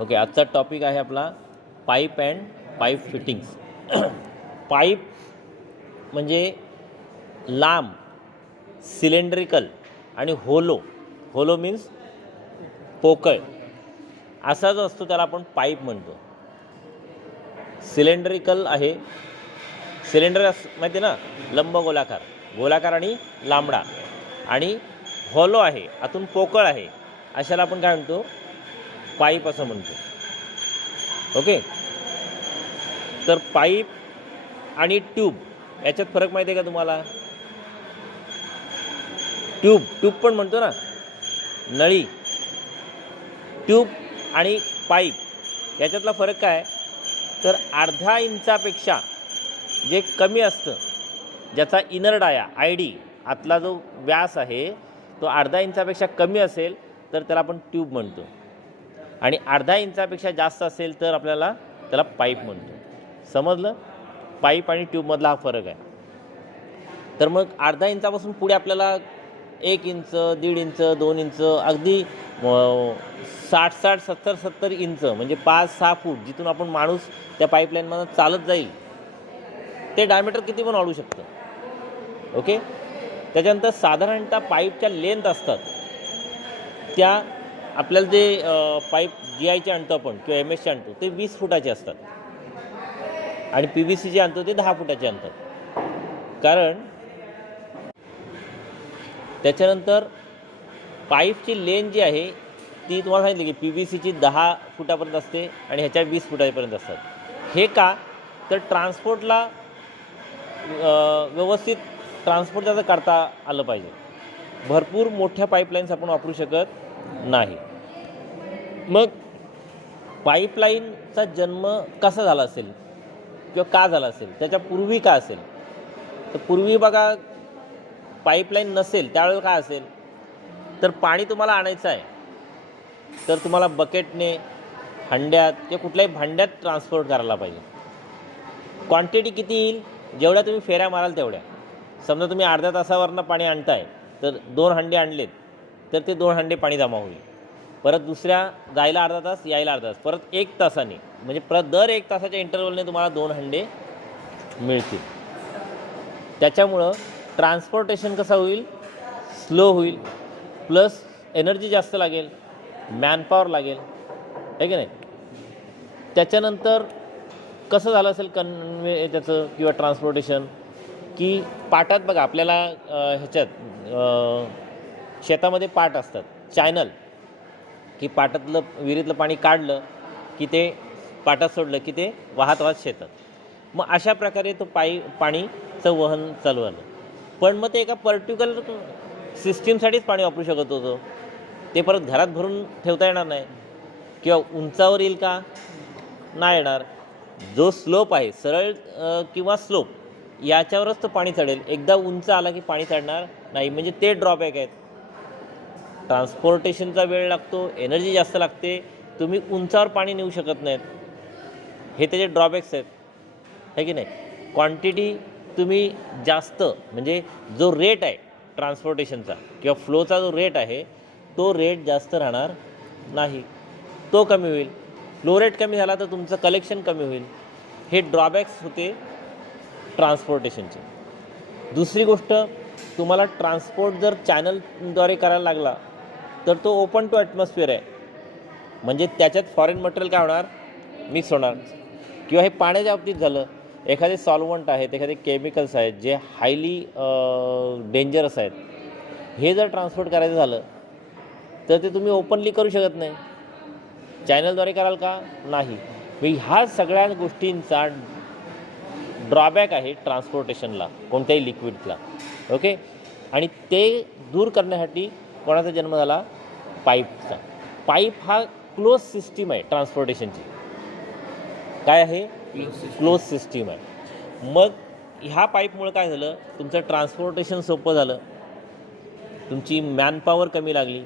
Okay, आजचा topic आहे आपला pipe and pipe fittings. Pipe म्हणजे लांब, सिलेंड्रिकल आणि होलो मीन्स पोकळ असा जो असतो त्याला आपण पाईप म्हणतो. सिलेंड्रिकल आहे, सिलेंडर माहिती ना, लंब गोलाकार आणि लांबडा, आणि हॉलो आहे, आतून पोकळ आहे, अशाला आपण काय म्हणतो, पाईप असं म्हणतो. ओके, तर पाईप आणि ट्यूब याच्यात फरक माहिती आहे का तुम्हाला? ट्यूब पण म्हणतो ना, नळी. ट्यूब आणि पाईप याच्यातला फरक काय? तर अर्धा इंचापेक्षा जे कमी असतं, ज्याचा इनर डाया आयडी आतला जो व्यास आहे तो अर्धा इंचापेक्षा कमी असेल तर त्याला आपण ट्यूब म्हणतो, आणि अर्धा इंचापेक्षा जास्त असेल तर आपल्याला त्याला पाईप म्हणतो. समजलं? पाईप आणि ट्यूबमधला हा फरक आहे. तर मग अर्धा इंचापासून पुढे आपल्याला 1 इंच, 1.5 इंच, 2 इंच, अगदी 60, 70 इंच म्हणजे 5-6 फूट जिथून आपण माणूस त्या पाईपलाईनमधून चालत जाईल ते डायमीटर किती पण वाढू शकतं. ओके, त्याच्यानंतर साधारणतः पाईपच्या लेंथ असतात त्या आपल्याला जे पाईप GIचे आणतो आपण किंवा MS आणतो ते 20 फुटाचे असतात, आणि PVC जे आणतो ते 10 फुटाचे आणतात. कारण त्याच्यानंतर पाईपची लेंथ जी आहे ती तुम्हाला सांगितली की PVCची 10 फुटापर्यंत असते आणि ह्याच्या 20 फुटापर्यंत असतात. हे का? तर ट्रान्सपोर्टला व्यवस्थित ट्रान्सपोर्ट त्याचं करता आलं पाहिजे. भरपूर मोठ्या पाईपलाईन्स आपण वापरू शकत नाही. मग पाईपलाईनचा जन्म कसा झाला असेल किंवा का झाला असेल, त्याच्या पूर्वी का असेल? तर पूर्वी बघा, पाईपलाईन नसेल त्यावेळेला काय असेल, तर पाणी तुम्हाला आणायचं आहे तर तुम्हाला बकेटने, हंड्यात किंवा कुठल्याही भांड्यात ट्रान्सपोर्ट करायला पाहिजे. क्वांटिटी किती येईल? जेवढ्या तुम्ही फेऱ्या माराल तेवढ्या. समजा तुम्ही अर्ध्या तासावरनं पाणी आणताय तर 2 हंडे आणलेत तर ते 2 हंडे पाणी जमा होईल. परत दुसऱ्या जायला अर्धा तास, यायला अर्धा तास, परत 1 तासाने, म्हणजे परत दर 1 तासाच्या इंटरवलने तुम्हाला 2 हंडे मिळतील. त्याच्यामुळं ट्रान्सपोर्टेशन कसं होईल? स्लो होईल, प्लस एनर्जी जास्त लागेल, मॅनपॉवर लागेल, आहे की नाही? त्याच्यानंतर कसं झालं असेल त्याचं किंवा ट्रान्सपोर्टेशन, की पाटात बघा आपल्याला ह्याच्यात शेतामध्ये पाट असतात, चॅनल, की पाटातलं विहिरीतलं पाणी काढलं की ते पाटात सोडलं की ते वाहत शेतात. मग अशा प्रकारे तो पाणीचं वहन चालू आलं. पण मग ते एका पर्टिक्युलर सिस्टीमसाठीच पाणी वापरू शकत होतं. ते परत घरात भरून ठेवता येणार नाही, किंवा उंचावर येईल का? नाही येणार. जो स्लोप आहे, सरळ किंवा स्लोप, याच्यावरच तो पाणी चढेल. एकदा उंच आला की पाणी चढणार नाही. म्हणजे ते ड्रॉबॅक आहेत. ट्रान्सपोर्टेशनचा वेळ लागतो, एनर्जी जास्त लागते, तुम्ही उंचावर पाणी नेऊ शकत नाहीत. हे त्याचे ड्रॉबॅक्स आहेत, है की नाही? क्वांटिटी तुम्ही जास्त, म्हणजे जो रेट आहे ट्रान्सपोर्टेशनचा किंवा फ्लोचा जो रेट आहे तो रेट जास्त राहणार नाही, तो कमी होईल. फ्लो रेट कमी झाला तर तुमचं कलेक्शन कमी होईल. हे ड्रॉबॅक्स होते ट्रान्सपोर्टेशनचे. दुसरी गोष्ट, तुम्हाला ट्रान्सपोर्ट जर चॅनलद्वारे करायला लागला तर तो ओपन टू ॲटमॉस्फिअर आहे, म्हणजे त्याच्यात फॉरेन मटेरियल काय होणार? मिक्स होणार. किंवा हे पाण्याच्या बाबतीत झालं, एखादे सॉल्वंट आहेत, एखादे केमिकल्स आहेत जे हायली डेंजरस आहेत, हे जर ट्रान्सपोर्ट करायचं झालं तर ते तुम्ही ओपनली करू शकत नाही. चॅनलद्वारे कराल का? नाही. मग ह्या सगळ्या गोष्टींचा ड्रॉबॅक आहे ट्रान्सपोर्टेशनला, कोणत्याही लिक्विडला. ओके, आणि ते दूर करण्यासाठी कोणाचा जन्म झाला? पाईपचा. पाईप हा क्लोज सिस्टीम आहे ट्रान्सपोर्टेशनची. काय आहे? क्लोज सिस्टीम आहे. मग ह्या पाईपमुळे काय झालं? तुमचं ट्रान्सपोर्टेशन सोपं झालं, तुमची मॅनपॉवर कमी लागली,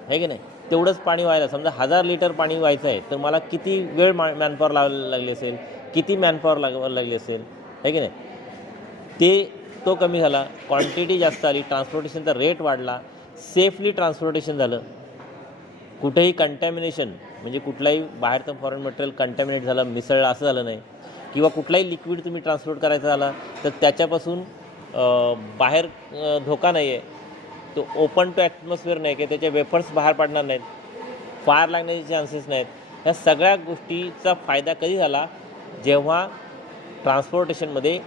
आहे की नाही? तेवढंच पाणी व्हायला, समजा 1000 लिटर पाणी व्हायचं आहे तर मला किती वेळ मॅनपॉवर लागली असेल, किती मॅनपॉवर लागली असेल, आहे की नाही? तो कमी झाला, क्वांटिटी जास्त आली, ट्रान्सपोर्टेशनचा रेट वाढला, सेफली ट्रान्सपोर्टेशन झालं. कुठेही कंटॅमिनेशन म्हणजे कुठलाही बाहेरचं फॉरेन मटेरियल कंटॅमिनेट झालं, मिसळलं असं झालं नाही, किंवा कुठलाही लिक्विड तुम्ही ट्रान्सपोर्ट करायचा झाला तर त्याच्यापासून बाहेर धोका नाही आहे, तो ओपन टू ॲटमॉस्फिअर नाही की त्याचे वेपर्स बाहेर पडणार नाहीत, फायर लागण्याचे चान्सेस नाहीत. ह्या सगळ्या गोष्टीचा फायदा कधी झाला, जेव्हा ट्रान्सपोर्टेशनमध्ये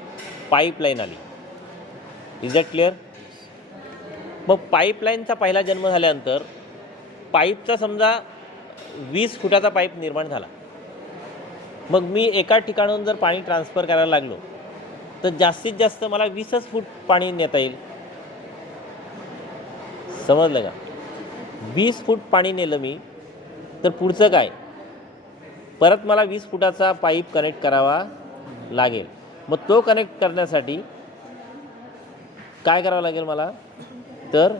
पाईपलाईन आली. Is that clear? मग पाईपलाईनचा पहिला जन्म झाल्यानंतर पाईपचा समजा 20 फुटाचा पाईप निर्माण झाला. मग मी एका ठिकाणाहून जर पाणी ट्रान्सफर करायला लागलो तर जास्तीत जास्त मला 20च फूट पाणी नेता येईल. समजलं का? 20 फूट पाणी नेलं मी तर पुढचं काय, परत मला 20 फुटाचा पाईप कनेक्ट करावा लागेल. मग तो कनेक्ट करण्यासाठी काय करावं लागेल मला, तर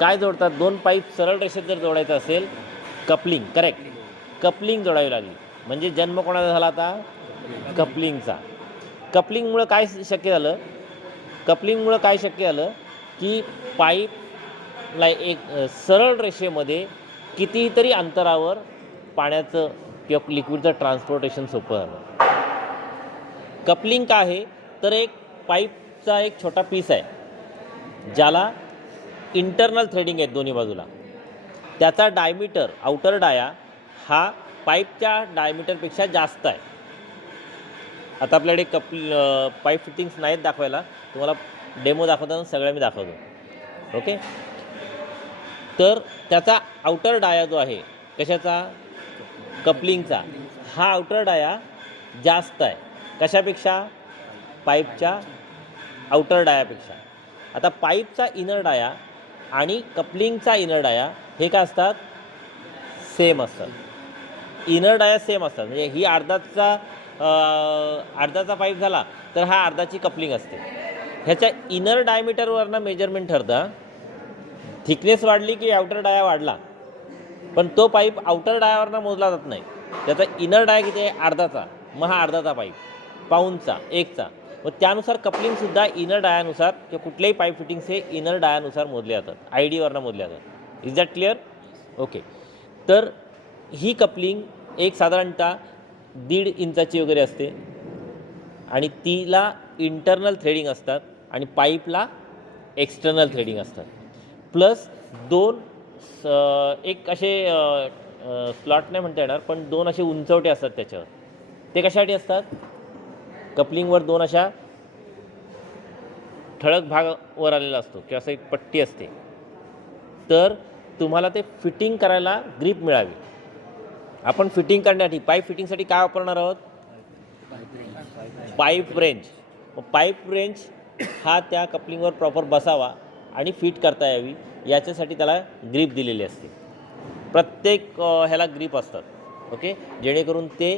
काय जोडतात, 2 पाईप सरळ रेषेत जर जोडायचं असेल, कपलिंग, करेक्ट, कपलिंग जोडावी लागली. म्हणजे जन्म कोणाचा झाला आता, कपलिंगचा. कपलिंगमुळं काय शक्य झालं, कपलिंगमुळं काय शक्य झालं की पाईपला एक सरळ रेषेमध्ये कितीतरी अंतरावर पाण्याचं किंवा लिक्विडचं ट्रान्सपोर्टेशन सोपं झालं. कपलिंग काय आहे, तर एक पाईपचा एक छोटा पीस आहे ज्याला इंटरनल थ्रेडिंग आहेत दोन्ही बाजूला. त्याचा डायमीटर, आउटर डाया हा पाईपच्या डायमीटरपेक्षा जास्त आहे. आता आपल्याकडे पाईप फिटिंग्स नाहीत दाखवायला, तुम्हाला डेमो दाखवताना सगळ्या मी दाखवतो. ओके, तर त्याचा आउटर डाया जो आहे कशाचा, कपलिंगचा, हा आउटर डाया जास्त आहे. कशापेक्षा, पाईपच्या आउटर डायापेक्षा. आता पाईपचा इनर डाया आणि कपलिंगचा इनर डाया हे काय असतात, सेम असतात. इनर डाया सेम असतात. म्हणजे ही अर्धाचा पाईप झाला तर हा अर्धाची कपलिंग असते. ह्याच्या इनर डायमीटरवरनं मेजरमेंट ठरतं. थिकनेस वाढली की आउटर डाया वाढला, पण तो पाईप आउटर डायावरनं मोजला जात नाही. त्याचा इनर डाया किती आहे, अर्धाचा, मग हा अर्धाचा पाईप, पाऊंडचा, एकचा. मग त्यानुसार कपलिंगसुद्धा इनर डायानुसार किंवा कुठलेही पाईप फिटिंग्स हे इनर डायानुसार मोजले जातात, ID वरनं मोजले जातात. Is that clear? ओके, तर ही कपलिंग एक साधारणतः 1.5 इंचाची वगैरे असते आणि तिला इंटरनल थ्रेडिंग असतात आणि पाईपला एक्सटर्नल थ्रेडिंग असतात. प्लस 2 एक असे स्लॉट नाही म्हणता येणार, पण 2 असे उंचवटे असतात त्याच्यावर. ते कशासाठी असतात, कपलिंगवर 2 अशा ठळक भाग वर आलेला असतो किंवा असं एक पट्टी असते, तर तुम्हाला ते फिटिंग करायला ग्रीप मिळावी. आपण फिटिंग करण्यासाठी, पाईप फिटिंगसाठी काय वापरणार आहोत, पाईप रेंज. पाईप रेंज हा त्या कपलिंगवर प्रॉपर बसावा आणि फिट करता यावी याच्यासाठी त्याला ग्रीप दिलेली असते. प्रत्येक ह्याला ग्रीप असतात. ओके, जेणेकरून ते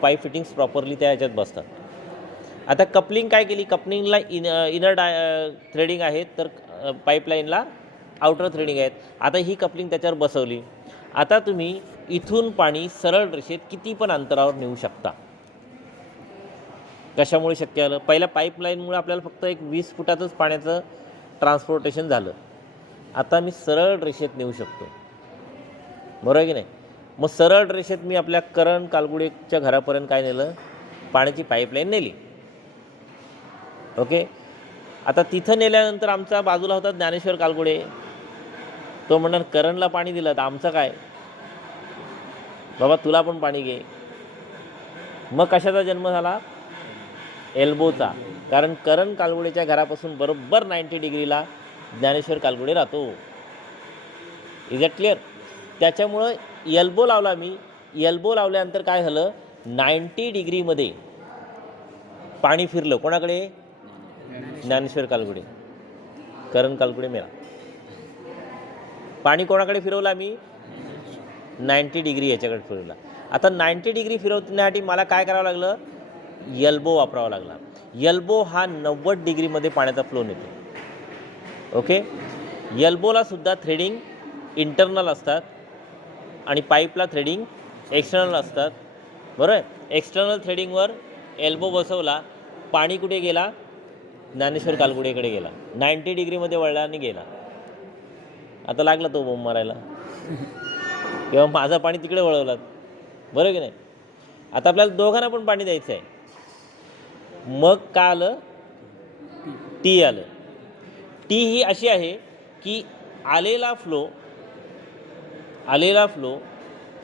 पाईप फिटिंग्स प्रॉपरली त्या ह्याच्यात बसतात. आता कपलिंग काय केली, कपलिंगला इनर थ्रेडिंग आहेत तर पाईपलाईनला आउटर थ्रेडिंग आहेत. आता ही कपलिंग त्याच्यावर बसवली. आता तुम्ही इथून पाणी सरळ रेषेत किती पण अंतरावर नेऊ शकता. कशामुळे शक्य झालं, पहिल्या पाईपलाईनमुळे आपल्याला फक्त एक 20 फुटाचंच पाण्याचं ट्रान्सपोर्टेशन झालं. आता मी सरळ रेषेत नेऊ शकतो, बरोबर आहे की नाही. मग सरळ रेषेत मी आपल्या करण कालगुडेच्या घरापर्यंत काय नेलं, पाण्याची पाईपलाईन नेली. ओके, आता तिथं नेल्यानंतर आमचा बाजूला होता ज्ञानेश्वर कालगुडे. तो म्हणणार करणला पाणी दिलं तर आमचं काय, बाबा तुला पण पाणी घे. मग कशाचा जन्म झाला, एल्बोचा. कारण करण कालगुडेच्या घरापासून बरोबर 90 डिग्रीला ज्ञानेश्वर कालगुडे राहतो. Is that clear? त्याच्यामुळं एल्बो लावला मी. एल्बो लावल्यानंतर काय झालं, 90 डिग्रीमध्ये पाणी फिरलं कोणाकडे, ज्ञानेश्वर कालगुडे, करण कालगुडे मेला. पाणी कोणाकडे फिरवलं आम्ही, 90 डिग्री याच्याकडे फिरवला. आता 90 डिग्री फिरवण्यासाठी मला काय करावं लागलं, एल्बो वापरावा लागला. एल्बो हा 90 डिग्रीमध्ये पाण्याचा फ्लो नेतो. ओके, एल्बोला सुद्धा थ्रेडिंग इंटरनल असतात आणि पाईपला थ्रेडिंग एक्सटर्नल असतात, बरोबर. एक्सटर्नल थ्रेडिंगवर एल्बो बसवला, पाणी कुठे गेला, ज्ञानेश्वर कालगुडेकडे गेला, 90 डिग्रीमध्ये वळला आणि गेला. आता लागला तो बोंब मारायला किंवा माझं पाणी तिकडे वळवलात, बरोबर की नाही. आता आपल्याला दोघांना पण पाणी द्यायचं आहे. मग का आलं, टी आलं. टी ही अशी आहे की आलेला फ्लो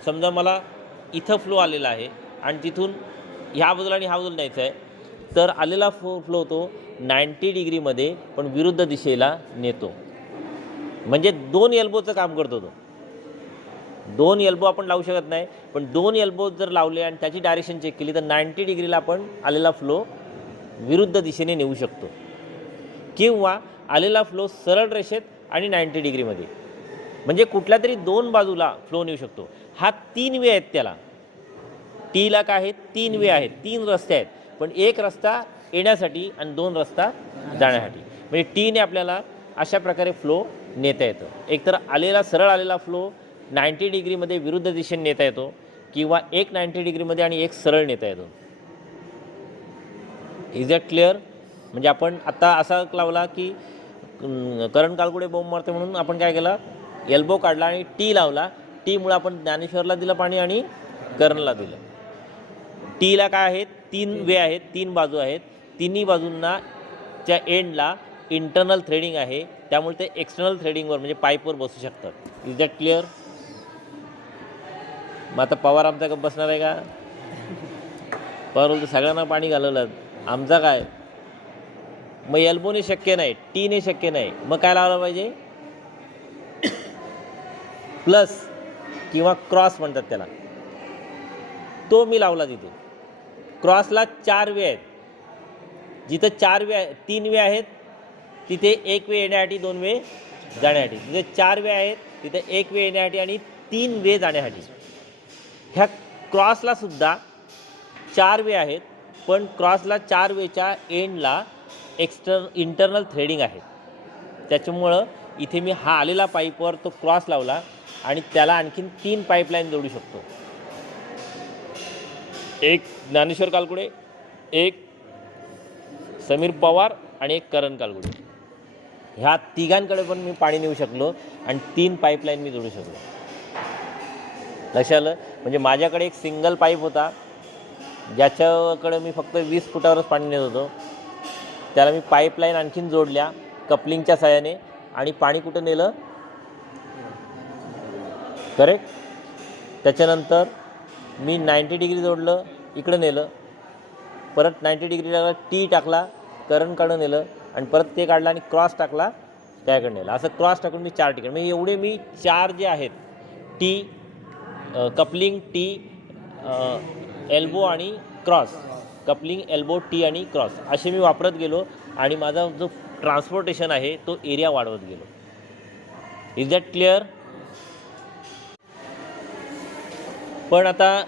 समजा मला इथं फ्लो आलेला आहे आणि तिथून ह्या बाजूला आणि ह्या बाजूला न्यायचा आहे, तर आलेला फ्लो तो 90 डिग्रीमध्ये पण विरुद्ध दिशेला नेतो. म्हणजे 2 एल्बोचं काम करतो तो. 2 एल्बो आपण लावू शकत नाही, पण 2 एल्बो जर लावले आणि त्याची डायरेक्शन चेक केली तर 90 डिग्रीला आपण आलेला फ्लो विरुद्ध दिशेने नेऊ शकतो. किंवा आलेला फ्लो सरळ रेषेत आणि 90 डिग्रीमध्ये, म्हणजे कुठल्या तरी 2 बाजूला फ्लो नेऊ शकतो. हा 3 वे आहेत. त्याला टीला काय आहेत, 3 वे आहेत, 3 रस्ते आहेत. पण एक रस्ता येण्यासाठी आणि 2 रस्ता जाण्यासाठी. म्हणजे टीने आपल्याला अशा प्रकारे फ्लो नेता येतं. एकतर सरळ आलेला फ्लो 90 डिग्रीमध्ये विरुद्ध दिशेने नेता येतो, किंवा एक 90 डिग्रीमध्ये आणि एक सरळ नेता येतो. Is that clear? म्हणजे आपण आता असा लावला की करण काळकुडे बोंब मारते म्हणून आपण काय केलं, एल्बो काढला आणि टी लावला. टीमुळे आपण ज्ञानेश्वरला दिलं पाणी आणि करणला दिलं. टीला काय आहेत, 3 वे आहेत, 3 बाजू आहेत. तिन्ही बाजूंना च्या एंडला इंटरनल थ्रेडिंग आहे, त्यामुळे ते एक्सटर्नल थ्रेडिंगवर म्हणजे पाईपवर बसू शकतात. Is that clear? मग आता पवार आमचा गप बसणार आहे का? पवार बोलतो सगळ्यांना पाणी घालवलं, आमचा काय? मग एल्बोने शक्य नाही, टीने शक्य नाही, मग काय लावलं पाहिजे? प्लस किंवा क्रॉस म्हणतात त्याला, तो मी लावला. तिथे क्रॉसला 4 वे आहेत. जिथं 3 वे आहेत तिथे 1 वे येण्यासाठी, 2 वे जाण्यासाठी. जिथे 4 वे आहेत तिथे 1 वे येण्यासाठी आणि 3 वे जाण्यासाठी. ह्या क्रॉसला सुद्धा 4 वे आहेत, पण क्रॉसला 4 वेच्या एंडला इंटरनल थ्रेडिंग आहे. त्याच्यामुळं इथे मी हा आलेला पाईपवर तो क्रॉस लावला आणि त्याला आणखीन 3 पाईपलाईन जोडू शकतो. एक ज्ञानेश्वर काळकुडे, एक समीर पवार आणि एक करण काळकुडे. ह्या तिघांकडे पण मी पाणी नेऊ शकलो आणि 3 पाईपलाईन मी जोडू शकलो. लक्षात आलं? म्हणजे माझ्याकडे एक सिंगल पाईप होता ज्याच्याकडे मी फक्त 20 फुटावरच पाणी नेत होतो. त्याला मी पाईपलाईन आणखीन जोडल्या कपलिंगच्या साहाय्याने आणि पाणी कुठं नेलं, करेक्ट. त्याच्यानंतर मी 90 डिग्री जोडलं, इकडं नेलं, परत 90 डिग्रीला टी टाकला, करण काढून नेलं आणि परत ते काढलं आणि क्रॉस टाकला, त्याकडे नेलं. असं क्रॉस टाकून मी 4 ठिकाणी, म्हणजे एवढे मी 4 जे आहेत, टी, कपलिंग, टी, एल्बो आणि क्रॉस, कपलिंग, एल्बो, टी आणि क्रॉस असे मी वापरत गेलो आणि माझा जो ट्रान्सपोर्टेशन आहे तो एरिया वाढवत गेलो. Is that clear? पण आता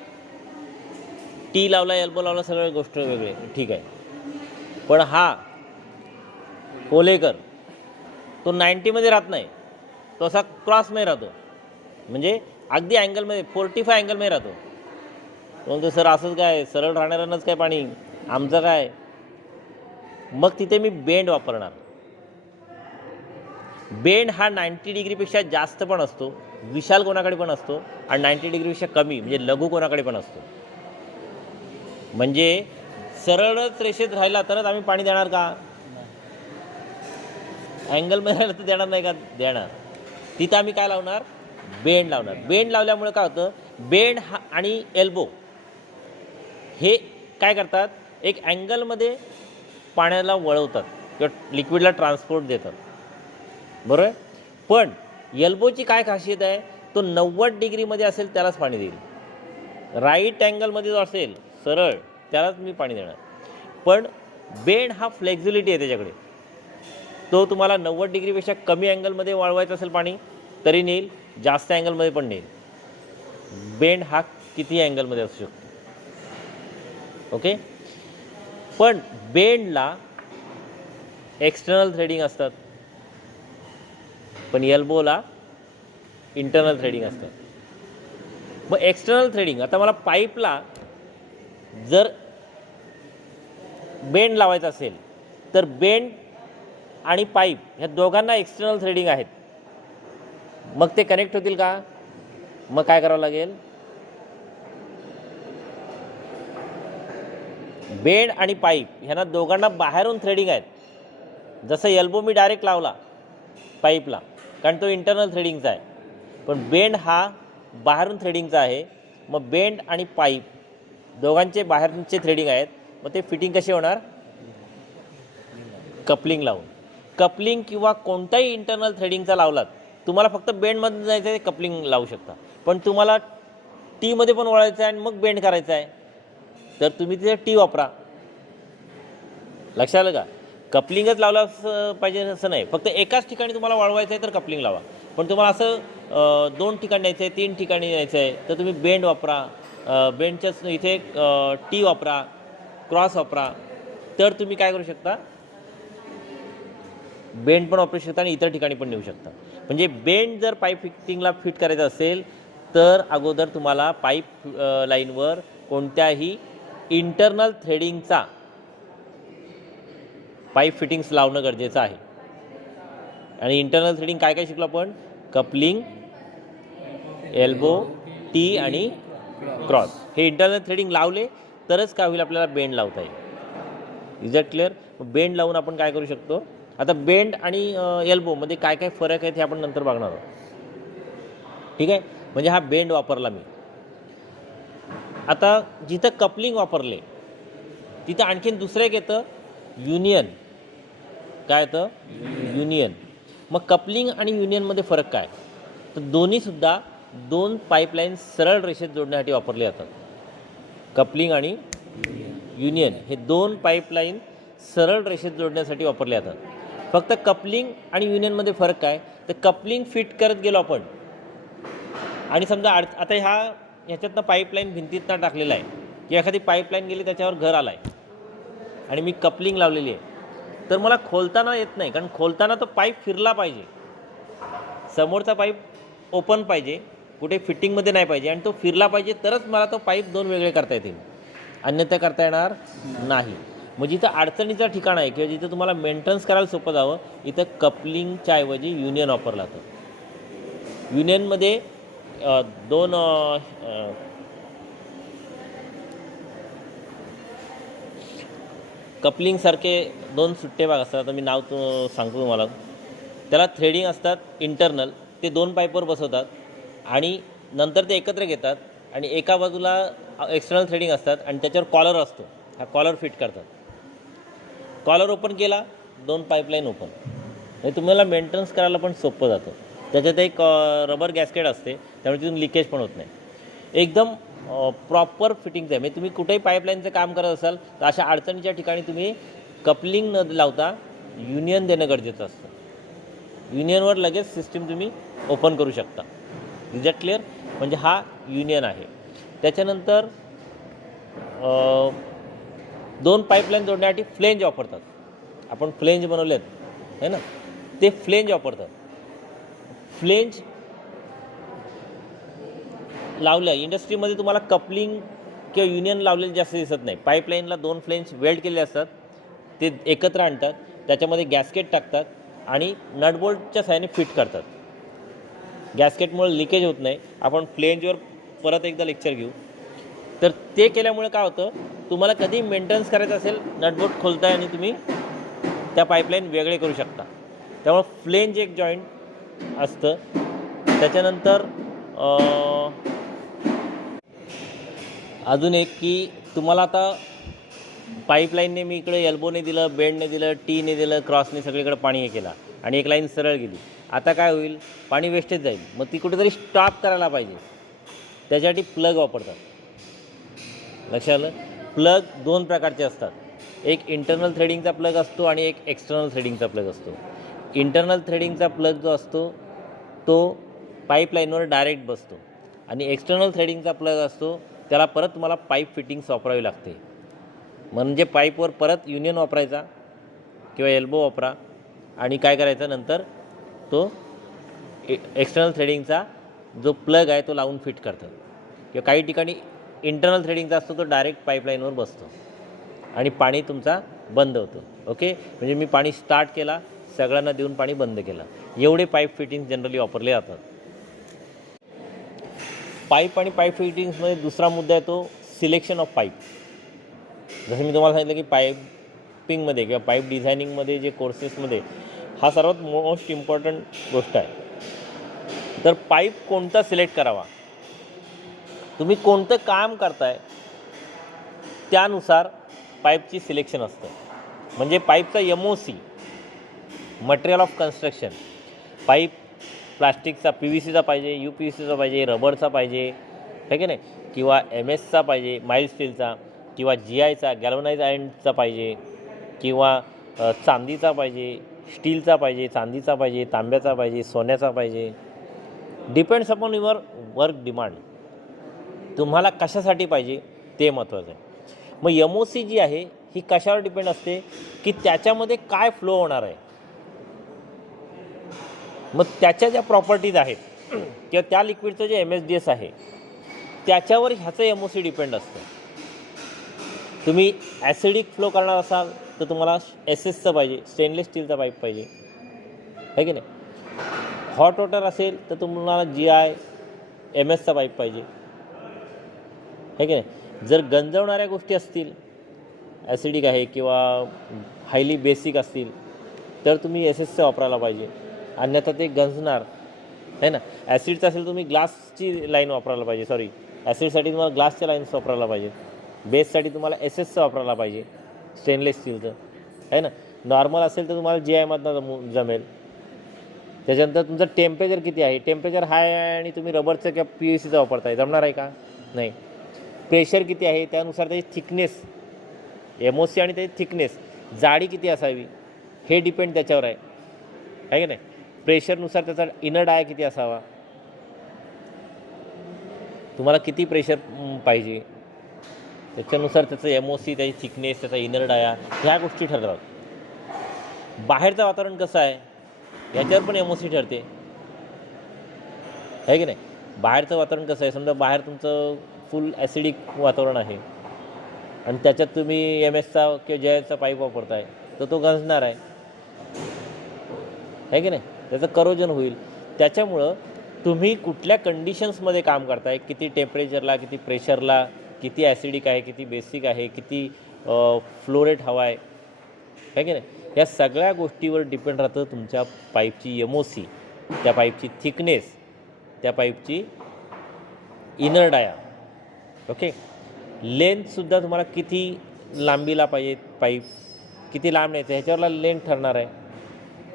टी लावला, एल्बो लावला, सगळ्या गोष्ट वेगळे, ठीक आहे. पण हा कोलेकर तो 90मध्ये राहत नाही, तो असा क्रॉसमध्ये राहतो, म्हणजे अगदी अँगलमध्ये 45 अँगलमध्ये राहतो. म्हणतो सर असंच काय, सरळ राहणाऱ्यांनाच काय पाणी, आमचं काय? मग तिथे मी बेंड वापरणार. बेंड हा 90 डिग्रीपेक्षा जास्त पण असतो, विशाल कोणाकडे पण असतो, आणि 90 डिग्रीपेक्षा कमी म्हणजे लघु कोणाकडे पण असतो. म्हणजे सरळच रेषेत राहिला तरच आम्ही पाणी देणार का? अँगलमध्ये राहिलं तर देणार नाही का? देणार. तिथं आम्ही काय लावणार? बेंड लावणार. बेंड लावल्यामुळे काय होतं, बेंड हा आणि एल्बो हे काय करतात, एक अँगलमध्ये पाण्याला वळवतात किंवा लिक्विडला ट्रान्सपोर्ट देतात, बरोबर. पण एल्बोची काय खासियत आहे, तो 90 डिग्रीमध्ये असेल त्यालाच पाणी देईल. राईट अँगलमध्ये जो असेल सरळ त्यालाच मी पाणी देणार. पण बेंड हा फ्लेक्झिबिलिटी आहे त्याच्याकडे, तो तुम्हाला 90 डिग्रीपेक्षा कमी अँगलमध्ये वळवायचं असेल पाणी तरी नेईल, जास्त अँगलमध्ये पण नेईल. बेंड हा किती अँगलमध्ये असू शकतो, ओके. पण बेंडला एक्सटर्नल थ्रेडिंग असतात, पण एल्बोला इंटरनल थ्रेडिंग असतात. मग एक्सटर्नल थ्रेडिंग, आता मला पाईपला जर बेंड लावायचा असेल तर बेंड आणि पाईप ह्या दोघांना एक्सटर्नल थ्रेडिंग आहेत. मग ते कनेक्ट होतील का? मग काय करावं लागेल? बेंड आणि पाईप ह्यांना दोघांना बाहेरून थ्रेडिंग आहेत. जसं एल्बो मी डायरेक्ट लावला पाईपला कारण तो इंटरनल थ्रेडिंगचा आहे, पण बेंड हा बाहेरून थ्रेडिंगचा आहे. मग बेंड आणि पाईप दोघांचे बाहेरचे थ्रेडिंग आहेत. मग ते फिटिंग कशी होणार? कपलिंग लावून. कपलिंग किंवा कोणताही इंटरनल थ्रेडिंगचा लावलात, तुम्हाला फक्त बेंडमध्ये जायचं आहे कपलिंग लावू शकता, पण तुम्हाला टीमध्ये पण वळायचं आहे आणि मग बेंड करायचं आहे तर तुम्ही तिथे टी वापरा. लक्षात आलं का? कपलिंगच लावलं पाहिजे असं नाही, फक्त एकाच ठिकाणी तुम्हाला वळवायचं आहे तर कपलिंग लावा. पण तुम्हाला असं 2 ठिकाणी न्यायचं आहे, 3 ठिकाणी न्यायचं आहे तर तुम्ही बेंड वापरा. बेंडच्याच इथे टी वापरा, क्रॉस वापरा. तर तुम्ही काय करू शकता? बेंड पण वापरू शकता आणि इतर ठिकाणी पण नेऊ शकता. म्हणजे बेंड जर पाईप फिटिंगला फिट करायचं असेल तर अगोदर तुम्हाला पाईप लाईनवर कोणत्याही इंटरनल थ्रेडिंगचा पाईप फिटिंग्स लावणं गरजेचं आहे. आणि इंटरनल थ्रेडिंग काय काय शिकलो आपण? कपलिंग, एल्बो, टी आणि क्रॉस. हे इंटरनल थ्रेडिंग लावले तरच काय होईल? आपल्याला बेंड लावता येईल. Is that clear? बेंड लावून आपण काय करू शकतो? आता बेंड आणि एल्बोमध्ये काय काय फरक आहेत हे आपण नंतर बघणार आहोत. ठीक आहे? म्हणजे हा बेंड वापरला मी. आता जिथं कपलिंग वापरले तिथं आणखीन दुसरं एक येतं, युनियन. काय येतं? युनियन. मग कपलिंग आणि युनियनमध्ये फरक काय? तर दोन्हीसुद्धा 2 पाईपलाईन सरळ रेषेत जोडण्यासाठी वापरले जातात. कपलिंग आणि युनियन हे 2 पाईपलाईन सरळ रेषेत जोडण्यासाठी वापरले जातात. फक्त कपलिंग आणि युनियनमध्ये फरक काय? तर कपलिंग फिट करत गेलो आपण आणि समजा आता ह्याच्यातनं पाईपलाईन भिंतीतनं टाकलेला आहे की एखादी पाईपलाईन गेली त्याच्यावर घर आला आहे आणि मी कपलिंग लावलेली आहे, तर मला खोलताना येत नाही, कारण खोलताना तो पाईप फिरला पाहिजे, समोरचा पाईप ओपन पाहिजे, कुठे फिटिंगमध्ये नाही पाहिजे, आणि तो फिरला पाहिजे तरच मला तो पाईप 2 वेगळे करता येतील, अन्यथा करता येणार नाही. मग जिथं अडचणीचं ठिकाण आहे किंवा जिथं तुम्हाला मेंटेनन्स करायला सोपं जावं, इथं कपलिंगच्या ऐवजी युनियन वापरलं जातं. युनियनमध्ये 2 कपलिंगसारखे 2 सुट्टे भाग असतात. आता मी नाव सांगतो तुम्हाला. त्याला थ्रेडिंग असतात इंटरनल, ते 2 पाईपवर बसवतात आणि नंतर ते एकत्र घेतात आणि एका बाजूला एक्सटर्नल थ्रेडिंग असतात आणि त्याच्यावर कॉलर असतो. हा कॉलर फिट करतात. कॉलर ओपन केला, 2 पाईपलाईन ओपन. म्हणजे तुम्हाला मेंटेनन्स करायला पण सोपं जातं. त्याच्यात एक रबर गॅस्केट असते, त्यामुळे तिथून लिकेज पण होत नाही. एकदम प्रॉपर फिटिंगचं आहे. म्हणजे तुम्ही कुठेही पाईपलाईनचं काम करत असाल तर अशा अडचणीच्या ठिकाणी तुम्ही कपलिंग न लावता युनियन देणं गरजेचं असतं. युनियनवर लगेच सिस्टीम तुम्ही ओपन करू शकता. Is that clear? म्हणजे हा युनियन आहे. त्याच्यानंतर 2 पाईपलाईन जोडण्यासाठी फ्लेंज वापरतात. आपण फ्लेंज बनवलेत आहे ना, ते फ्लेंज वापरतात. फ्लेंज लावल्या इंडस्ट्रीमध्ये तुम्हाला कपलिंग किंवा युनियन लावलेले जास्त दिसत नाही. पाईपलाईनला 2 फ्लेंज वेल्ड केलेले असतात, ते एकत्र आणतात, त्याच्यामध्ये गॅस्केट टाकतात आणि नटबोल्टच्या सहाय्याने फिट करतात. गॅस्केटमुळे लिकेज होत नाही. आपण फ्लेंजवर परत एकदा लेक्चर घेऊ. तर ते केल्यामुळे काय होतं, तुम्हाला कधी मेंटेनन्स करायचं असेल, नटबोल्ट खोलताय आणि तुम्ही त्या पाईपलाईन वेगळे करू शकता. त्यामुळे फ्लेंज एक जॉईंट असतं. त्याच्यानंतर अजून एक की तुम्हाला आता पाईपलाईनने मी इकडे एल्बोने दिलं, बेंडने दिलं, टीने दिलं, क्रॉसने सगळीकडे पाणी हे केला आणि एक लाईन सरळ गेली. आता काय होईल? पाणी वेस्टेज जाईल. मग ती कुठेतरी स्टॉप करायला पाहिजे. त्याच्यासाठी प्लग वापरतात. लक्षात आलं? प्लग 2 प्रकारचे असतात. एक इंटरनल थ्रेडिंगचा प्लग असतो आणि एक एक्सटर्नल थ्रेडिंगचा प्लग असतो. इंटरनल थ्रेडिंगचा प्लग जो असतो तो पाईपलाईनवर डायरेक्ट बसतो आणि एक्सटर्नल थ्रेडिंगचा प्लग असतो त्याला परत तुम्हाला पाईप फिटिंग्स वापरावी लागते. म्हणजे पाईपवर परत युनियन वापरायचा किंवा एल्बो वापरा आणि काय करायचं, नंतर तो एक्सटर्नल थ्रेडिंगचा जो प्लग आहे तो लावून फिट करतात. किंवा काही ठिकाणी इंटरनल थ्रेडिंगचा असतो तो डायरेक्ट पाईपलाईनवर बसतो आणि पाणी तुमचा बंद होतो. ओके, म्हणजे मी पाणी स्टार्ट केला, सगळ्यांना देऊन पाणी बंद केलं. एवढे पाईप फिटिंग जनरली वापरले जातात. पाईप आणि पाईप फिटिंग्समध्ये दुसरा मुद्दा येतो सिलेक्शन ऑफ पाईप. जसं मी तुम्हाला सांगितलं की पाईपिंगमध्ये किंवा पाईप डिझायनिंगमध्ये जे कोर्सेसमध्ये हा सर्वात मोस्ट इम्पॉर्टंट गोष्ट आहे. तर पाईप कोणता सिलेक्ट करावा, तुम्ही कोणतं काम करताय त्यानुसार पाईपची सिलेक्शन असतं. म्हणजे पाईपचा MOC material of construction, pipe प्लास्टिकचा PVCचा पाहिजे, UPVCचा पाहिजे, रबरचा पाहिजे, है की नाही, किंवा MS चा पाहिजे, माइल्ड स्टीलचा, किंवा GIचा गॅल्वनाइज आयर्नचा पाहिजे, किंवा चांदीचा पाहिजे, स्टीलचा पाहिजे, चांदीचा पाहिजे, तांब्याचा पाहिजे, सोन्याचा पाहिजे. Depends upon your work demand. तुम्हाला कशासाठी पाहिजे ते महत्त्वाचं आहे. मग MOC जी आहे ही कशावर डिपेंड असते की त्याच्यामध्ये काय फ्लो होणार आहे. मग त्याच्या ज्या प्रॉपर्टीज आहेत किंवा त्या लिक्विडचं जे MSDS आहे त्याच्यावर ह्याचं MOC डिपेंड असतं. तुम्ही ॲसिडिक फ्लो करणार असाल तर तुम्हाला SS पाहिजे, स्टेनलेस स्टीलचा पाईप पाहिजे, आहे की नाही. हॉट वॉटर असेल तर तुम्हाला GI MS पाईप पाहिजे, आहे की नाही. जर गंजवणाऱ्या गोष्टी असतील, ॲसिडिक आहे किंवा हायली बेसिक असतील तर तुम्ही SS वापरायला पाहिजे, अन्यथा ते गंजणार, आहे ना. ॲसिडचं असेल तुम्ही ग्लासची लाईन वापरायला पाहिजे, सॉरी ॲसिडसाठी तुम्हाला ग्लासच्या लाईन्स वापरायला पाहिजे. बेससाठी तुम्हाला SS वापरायला पाहिजे, स्टेनलेस स्टीलचं, आहे ना. नॉर्मल असेल तर तुम्हाला GIमधनं जमेल. त्याच्यानंतर तुमचं टेम्परेचर किती आहे, टेम्परेचर हाय आहे आणि तुम्ही रबरचं किंवा PVCचं वापरताय, जमणार आहे का, नाही. प्रेशर किती आहे त्यानुसार त्याची थिकनेस, MOC आणि त्याची थिकनेस, जाडी किती असावी हे डिपेंड त्याच्यावर आहे, आहे की नाही. प्रेशरनुसार त्याचा इनर डाया किती असावा, तुम्हाला किती प्रेशर पाहिजे त्याच्यानुसार त्याचं MOC, त्याची थिकनेस, त्याचा इनर डाया ह्या गोष्टी ठरतात. बाहेरचं वातावरण कसं आहे याच्यावर पण MOC ठरते, आहे की नाही. बाहेरचं वातावरण कसं आहे, समजा बाहेर तुमचं फुल ॲसिडिक वातावरण आहे आणि त्याच्यात तुम्ही MSचा किंवा GIचा पाईप वापरताय तर तो गंजणार आहे की नाही, त्याचं करोजन होईल. त्याच्यामुळं तुम्ही कुठल्या कंडिशन्समध्ये काम करताय, किती टेम्परेचरला, किती प्रेशरला, किती ॲसिडिक आहे, किती बेसिक आहे, किती फ्लोरेट हवा आहे की नाही, या सगळ्या गोष्टीवर डिपेंड राहतं तुमच्या पाईपची MOC, त्या पाईपची थिकनेस, त्या पाईपची इनर डाया. ओके. लेंथसुद्धा तुम्हाला किती लांबीला पाहिजे पाईप, किती लांब न्यायचं ह्याच्यावरला लेंथ ठरणार आहे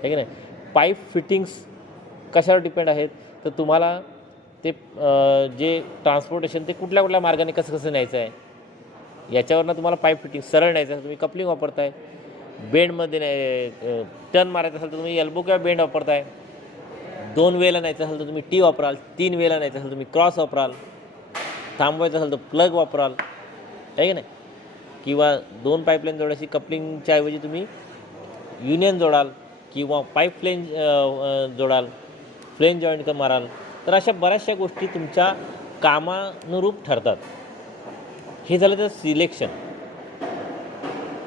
की नाही. पाईप फिटिंग्स कशावर डिपेंड आहेत तर तुम्हाला ते जे ट्रान्सपोर्टेशन ते कुठल्या कुठल्या मार्गाने कसं न्यायचं आहे याच्यावरनं तुम्हाला पाईप फिटिंग. सरळ न्यायचं असेल तुम्ही कपलिंग वापरताय, बेंडमध्ये नाही टर्न मारायचं असेल तर तुम्ही एल्बो किंवा बेंड वापरताय, 2 वेला न्यायचं असेल तर तुम्ही T वापराल, 3 वेला न्यायचं असेल तर तुम्ही क्रॉस वापराल, थांबवायचं असेल तर प्लग वापराल, आहे की नाही. किंवा 2 पाईपलाईन जोडायची कपलिंगच्या ऐवजी तुम्ही युनियन जोडाल किंवा पाईप फ्लेन जोडाल, फ्लेन जॉईंट माराल. तर अशा बऱ्याचशा गोष्टी तुमच्या कामानुरूप ठरतात. हे झालं तर सिलेक्शन.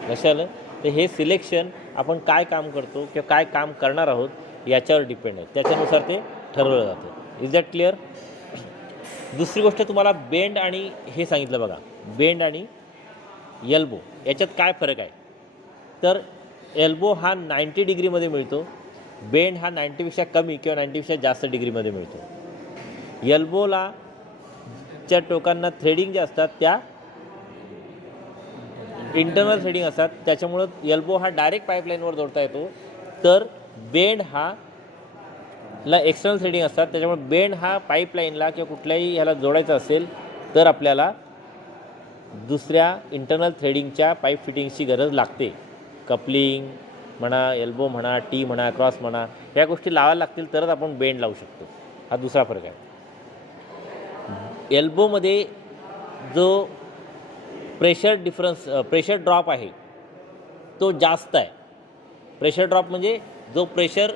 लक्षात आलं. तर हे सिलेक्शन आपण काय काम करतो किंवा काय काम करणार आहोत याच्यावर डिपेंड आहे, त्याच्यानुसार ते ठरवलं जातं. Is that clear. दुसरी गोष्ट तुम्हाला बेंड आणि हे सांगितलं बघा, बेंड आणि एल्बो याच्यात काय फरक आहे. तर एल्बो हा 90 डिग्रीमध्ये मिळतो, बेंड हा 90पेक्षा कमी किंवा 90पेक्षा जास्त डिग्रीमध्ये मिळतो. एल्बोला च्या टोकांना थ्रेडिंग ज्या असतात त्या इंटरनल थ्रेडिंग असतात, त्याच्यामुळं एल्बो हा डायरेक्ट पाईपलाईनवर जोडता येतो. तर बेंड हा ला एक्सटर्नल थ्रेडिंग असतात, त्याच्यामुळे बेंड हा पाईपलाईनला किंवा कुठल्याही ह्याला जोडायचा असेल तर आपल्याला दुसऱ्या इंटरनल थ्रेडिंगच्या पाईप फिटिंगची गरज लागते. कपलिंग म्हणा, एल्बो म्हणा, T म्हणा, क्रॉस म्हणा, ह्या गोष्टी लावायला लागतील तरच आपण बेंड लावू शकतो. हा दुसरा फरक आहे. एल्बोमध्ये जो प्रेशर ड्रॉप आहे तो जास्त आहे. प्रेशर ड्रॉप म्हणजे जो प्रेशर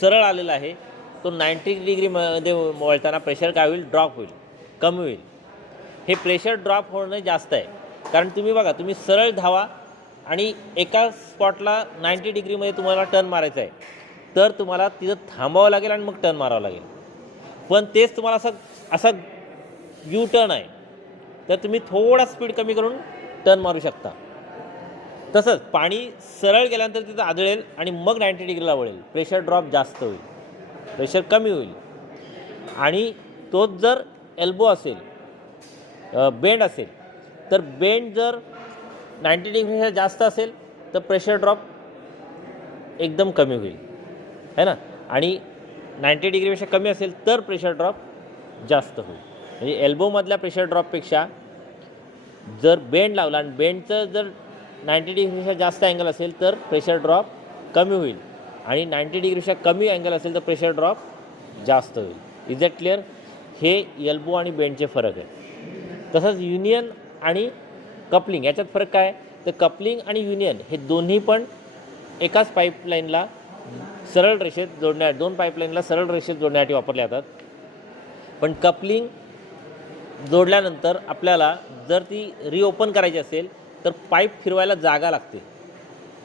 सरळ आलेला आहे तो 90 डिग्रीमध्ये वळताना प्रेशर काय होईल, ड्रॉप होईल, कमी होईल. हे प्रेशर ड्रॉप होणं जास्त आहे. कारण तुम्ही बघा, तुम्ही सरळ धावा आणि एका स्पॉटला 90 डिग्रीमध्ये तुम्हाला टर्न मारायचं आहे तर तुम्हाला तिथं थांबावं लागेल आणि मग टर्न मारावं लागेल. पण तेच तुम्हाला असं यू टर्न आहे तर तुम्ही थोडा स्पीड कमी करून टर्न मारू शकता. तसंच पाणी सरळ गेल्यानंतर तिथं आदळेल आणि मग 90 डिग्रीला वळेल. प्रेशर ड्रॉप जास्त होईल, प्रेशर कमी होईल. आणि तोच जर एल्बो असेल, बेंड असेल, तर बेंड जर 90 डिग्रीपेक्षा जास्त असेल तर प्रेशर ड्रॉप एकदम कमी होईल, है ना. आणि 90 डिग्रीपेक्षा कमी असेल तर प्रेशर ड्रॉप जास्त होईल. म्हणजे एल्बोमधल्या प्रेशर ड्रॉपपेक्षा जर बेंड लावला आणि बेंडचं जर 90 डिग्रीपेक्षा जास्त अँगल असेल तर प्रेशर ड्रॉप कमी होईल आणि 90 डिग्रीपेक्षा कमी अँगल असेल तर प्रेशर ड्रॉप जास्त होईल. Is that clear? हे एल्बो आणि बेंडचे फरक आहे. तसंच युनियन आणि कपलिंग याच्यात फरक काय? तर कपलिंग आणि युनियन हे दोन्ही पण एकाच पाईपलाईनला सरळ रेषेत जोडण्या, दोन पाईपलाईनला सरळ रेषेत जोडण्यासाठी वापरले जातात. पण कपलिंग जोडल्यानंतर आपल्याला जर ती रिओपन करायची असेल तर पाईप फिरवायला जागा लागते.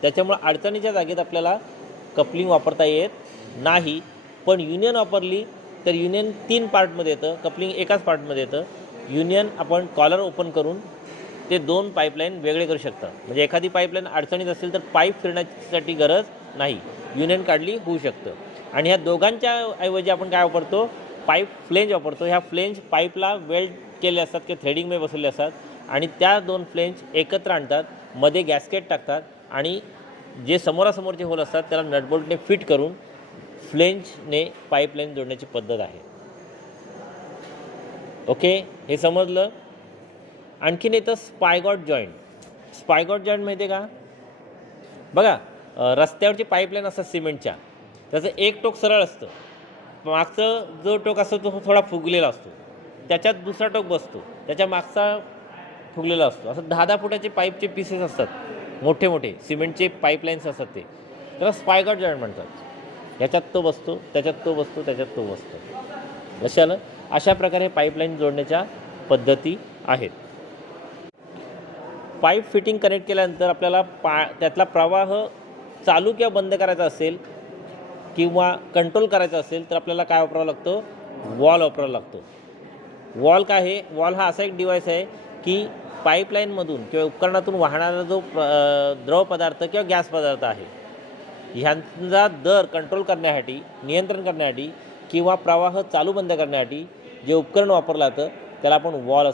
त्याच्यामुळे अडचणीच्या जागेत आपल्याला कपलिंग वापरता येत नाही. पण युनियन वापरली तर युनियन 3 पार्टमध्ये येतं, कपलिंग एकाच पार्टमध्ये येतं. युनियन आपण कॉलर ओपन करून ते 2 पाईपलाईन वेगळे करू शकता. म्हणजे एखादी पाईपलाईन अडचणीत असेल तर पाईप फिरण्यासाठी गरज नाही, युनियन काढली होऊ शकतं. आणि ह्या दोघांच्या ऐवजी आपण काय वापरतो? पाईप फ्लेंज वापरतो. ह्या फ्लेंज पाईपला वेल्ड केले असतात किंवा थ्रेडिंगमध्ये बसवले असतात आणि त्या 2 फ्लेंज एकत्र आणतात, मध्ये गॅस्केट टाकतात आणि जे समोरासमोरचे होल असतात त्याला नटबोल्टने फिट करून फ्लेंजने पाईपलाईन जोडण्याची पद्धत आहे. ओके, हे समजलं. आणखीन येतं स्पायगॉट जॉईंट. स्पायगॉट जॉईंट माहिती आहे का? बघा, रस्त्यावरची पाईपलाईन असतात सिमेंटच्या, त्याचं एक टोक सरळ असतं, मागचं जो टोक असतो तो थोडा फुगलेला असतो, त्याच्यात दुसरा टोक बसतो, त्याच्या मागचा फुगलेला असतो. असं 10-10 फुटाचे पाईपचे पीसेस असतात, मोठे मोठे सिमेंटचे पाईपलाईन्स असतात, ते त्याला स्पायगॉट जॉईंट म्हणतात. ह्याच्यात तो बसतो, त्याच्यात तो बसतो, त्याच्यात तो बसतो. कशाला? अशा प्रकारे पाईपलाईन जोडण्याच्या पद्धती आहेत. पाईप फिटिंग कनेक्ट केल्यानंतर आपल्याला त्यातला प्रवाह चालू किंवा बंद करायचा असेल किंवा कंट्रोल करायचा असेल तर आपल्याला काय वापरावं लागतं? वॉल वापरावा लागतो. वॉल काय आहे? वॉल हा असा एक डिव्हाइस आहे की पाईपलाईनमधून किंवा उपकरणातून वाहणारा जो द्रव पदार्थ किंवा गॅस पदार्थ आहे ह्यांचा दर कंट्रोल करण्यासाठी, नियंत्रण करण्यासाठी किंवा प्रवाह चालू बंद करण्यासाठी जे उपकरण वापरलं जातं त्याला आपण वॉल